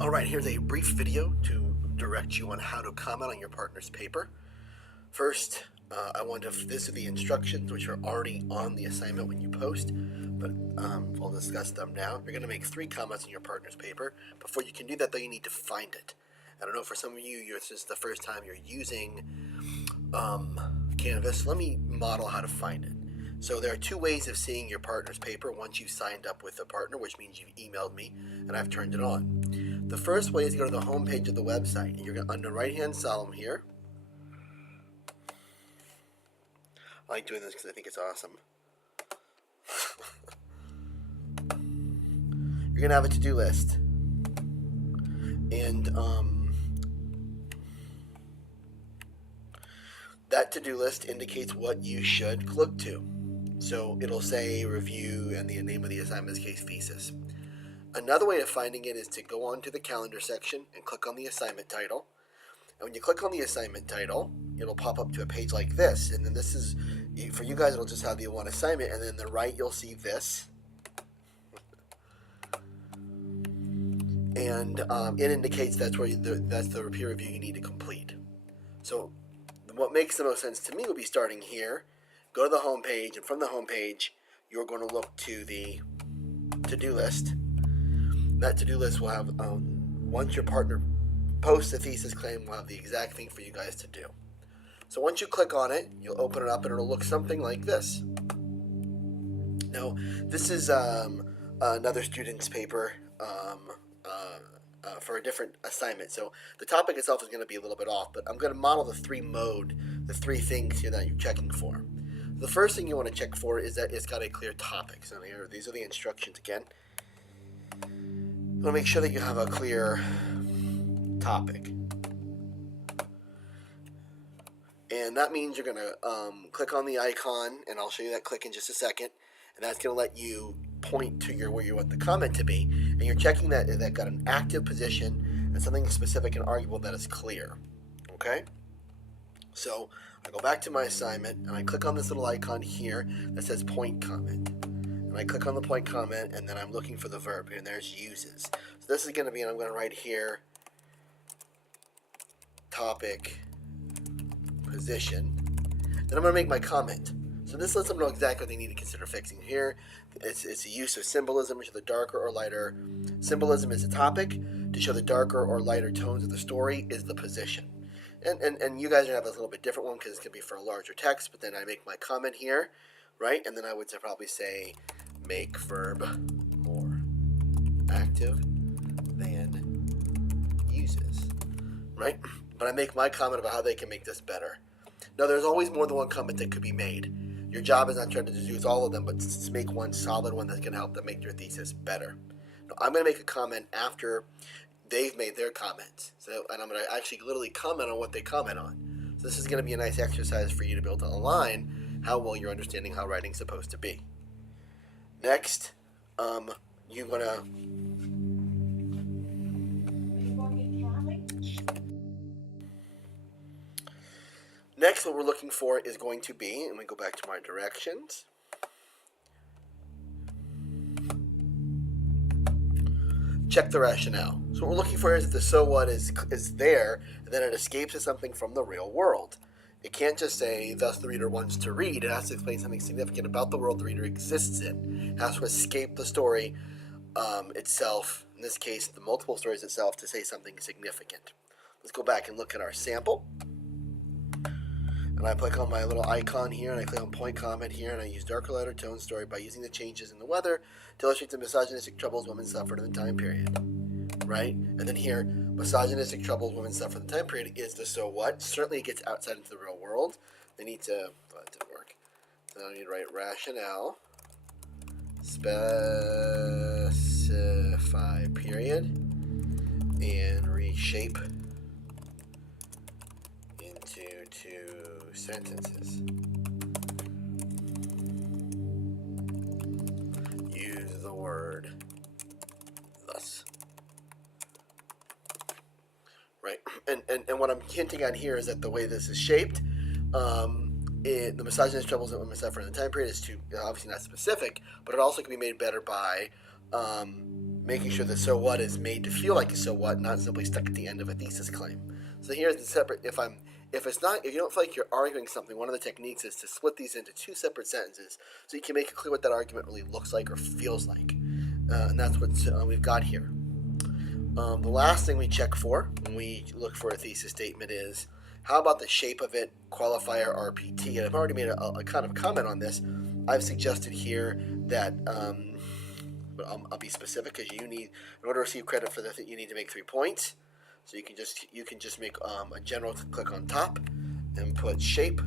Alright, here's a brief video to direct you on how to comment on your partner's paper. First, this are the instructions which are already on the assignment when you post, but we'll discuss them now. You're going to make 3 comments on your partner's paper. Before you can do that, though, you need to find it. I don't know, for some of you, this is the first time you're using Canvas. Let me model how to find it. So there are 2 ways of seeing your partner's paper once you've signed up with a partner, which means you've emailed me and I've turned it on. The first way is to go to the home page of the website. And you're going to, on the right-hand column here, I like doing this because I think it's awesome. You're going to have a to-do list. And that to-do list indicates what you should click to. So it'll say review and the name of the assignment, in this case, Thesis. Another way of finding it is to go on to the calendar section and click on the assignment title. And when you click on the assignment title, it'll pop up to a page like this. And then this is, for you guys, it'll just have the one assignment. And then on the right, you'll see this. And it indicates that's the peer review you need to complete. So what makes the most sense to me would be starting here, go to the home page, and from the home page, you're going to look to the to-do list. That to-do list will have, once your partner posts a thesis claim, will have the exact thing for you guys to do. So once you click on it, you'll open it up and it'll look something like this. Now, this is another student's paper for a different assignment. So the topic itself is going to be a little bit off, but I'm going to model the 3 things here that you're checking for. The first thing you want to check for is that it's got a clear topic. So here, these are the instructions again. You want to make sure that you have a clear topic. And that means you're going to click on the icon, and I'll show you that click in just a second. And that's going to let you point to where you want the comment to be. And you're checking that got an active position and something specific and arguable that is clear. Okay? So I go back to my assignment, and I click on this little icon here that says point comment. And I click on the point comment, and then I'm looking for the verb, and there's uses. So this is going to be, and I'm going to write here, topic, position. Then I'm going to make my comment. So this lets them know exactly what they need to consider fixing. Here, it's the use of symbolism, which is the darker or lighter. Symbolism is the topic. To show the darker or lighter tones of the story is the position. And you guys are going to have a little bit different one because it's going to be for a larger text, but then I make my comment here, right? And then I would probably say, make verb more active than uses, right? But I make my comment about how they can make this better. Now, there's always more than one comment that could be made. Your job is not trying to use all of them, but to make one solid one that's going to help them make your thesis better. Now, I'm going to make a comment after they've made their comments. And I'm going to actually literally comment on what they comment on. So this is going to be a nice exercise for you to be able to align how well you're understanding how writing's supposed to be. Next, you're going to... Next, what we're looking for is going to be, and we go back to my directions. Check the rationale. So what we're looking for is if the so what is there, and then it escapes as something from the real world. It can't just say, thus the reader wants to read. It has to explain something significant about the world the reader exists in. It has to escape the story itself, in this case, the multiple stories itself, to say something significant. Let's go back and look at our sample. And I click on my little icon here, and I click on point comment here, and I use darker, lighter tone story by using the changes in the weather to illustrate the misogynistic troubles women suffered in the time period. Right? And then here, misogynistic troubles women suffered in the time period is the so what. Certainly it gets outside into the real world. They need to, well, that didn't work. So I need to write rationale, specify period, and reshape into 2 sentences. Use the word thus. Right, and what I'm hinting on here is that the way this is shaped, the misogynist troubles that women suffer in the time period is obviously not specific, but it also can be made better by making sure the so what is made to feel like a so what, not simply stuck at the end of a thesis claim. So here's the separate. If you don't feel like you're arguing something, one of the techniques is to split these into two separate sentences, so you can make it clear what that argument really looks like or feels like, and that's what we've got here. The last thing we check for when we look for a thesis statement is, how about the shape of it, qualifier RPT? And I've already made a kind of comment on this. I've suggested here that, but I'll be specific, because you need, in order to receive credit for this, you need to make 3 points. So you can just make a general click on top and put shape.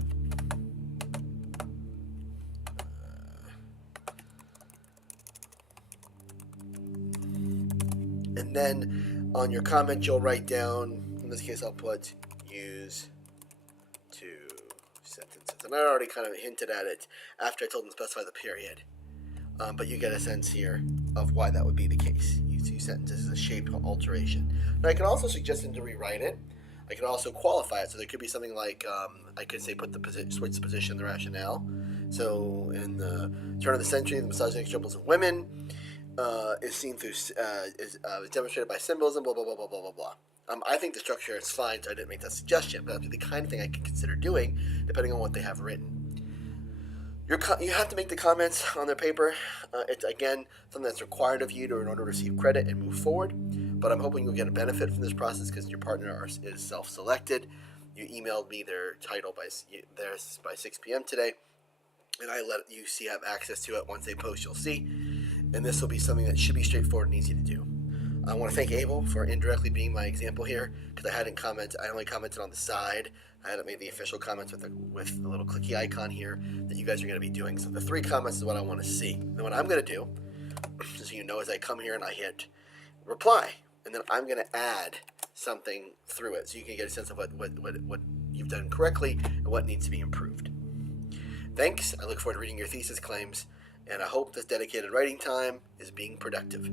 And then on your comment, you'll write down, in this case, I'll put use two sentences. And I already kind of hinted at it after I told them to specify the period. But you get a sense here of why that would be the case. Use 2 sentences as a shape alteration. Now, I can also suggest them to rewrite it. I can also qualify it. So there could be something like, I could say switch the position, the rationale. So in the turn of the century, the misogynistic struggles of women is seen through is demonstrated by symbolism, blah blah blah blah blah blah blah. I think the structure is fine, so I didn't make that suggestion, but that's the kind of thing I can consider doing, depending on what they have written. You have to make the comments on their paper. It's, again, something that's required of you in order to receive credit and move forward, but I'm hoping you'll get a benefit from this process because your partner is self-selected. You emailed me their title by 6 p.m. today, and I let you have access to it. Once they post, you'll see. And this will be something that should be straightforward and easy to do. I want to thank Abel for indirectly being my example here, because I only commented on the side. I hadn't made the official comments with the little clicky icon here that you guys are going to be doing. So the 3 comments is what I want to see. And what I'm going to do, just so you know, is I come here and I hit reply, and then I'm going to add something through it, so you can get a sense of what you've done correctly and what needs to be improved. Thanks. I look forward to reading your thesis claims, and I hope this dedicated writing time is being productive.